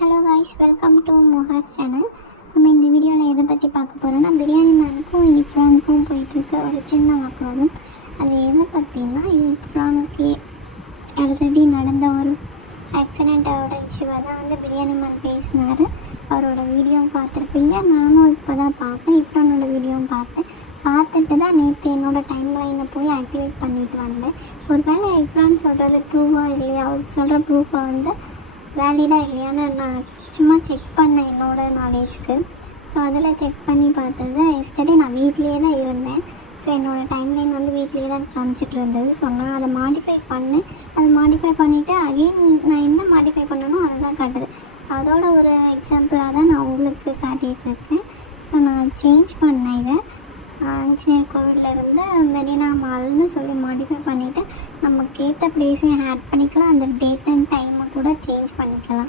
Hello guys, welcome to Moha's channel. நம்ம இந்த வீடியோவில் எதை பற்றி பார்க்க போகிறோன்னா, பிரியாணி மேனுக்கும் இஃப்ரானுக்கும் போயிட்டுருக்க ஒரு சின்ன வாக்குவாதம். அது எதை பற்றினா, இஃப்ரானுக்கு ஆல்ரெடி நடந்த ஒரு ஆக்சிடெண்ட்டோட இஷ்யூவாக தான் பிரியாணி மேன் பேசினார். அவரோட வீடியோ பார்த்துருப்பீங்க. நானும் இப்போ தான் பார்த்தேன், இஃப்ரானோட வீடியோவும் பார்த்துட்டு தான் நேற்று என்னோடய டைம் லைனை போய் ஆக்டிவேட் பண்ணிட்டு வந்தேன். ஒரு வேளை இஃப்ரான் சொல்கிறது ட்ரூவாக இல்லையா, அவர் சொல்கிற ப்ரூஃபை வேலிடாக இல்லையான்னு நான் சும்மா செக் பண்ணேன் என்னோடய நாலேஜ்க்கு. ஸோ அதில் செக் பண்ணி பார்த்தது, எஸ்டர்டே நான் வீட்லேயே தான் இருந்தேன். ஸோ என்னோடய டைம்லைன் வீட்லேயே தான் காமிச்சிட்டு இருந்தது. ஸோ நான் அதை மாடிஃபை பண்ணேன். அதை மாடிஃபை பண்ணிவிட்டு அகெயின் நான் என்ன மாடிஃபை பண்ணனோ அதை தான் காட்டுது. அதோட ஒரு எக்ஸாம்பிளாக தான் நான் உங்களுக்கு காட்டிகிட்ருக்கேன். ஸோ நான் சேஞ்ச் பண்ணேன். இதை ஆஞ்சநேயர் கோவிலேருந்து மெரினா மால்னு சொல்லி மாடிஃபை பண்ணிவிட்டு நமக்கு ஏற்ற ப்ளேஸையும் ஆட் பண்ணிக்கலாம். அந்த டேட் அண்ட் டைமை கூட சேஞ்ச் பண்ணிக்கலாம்.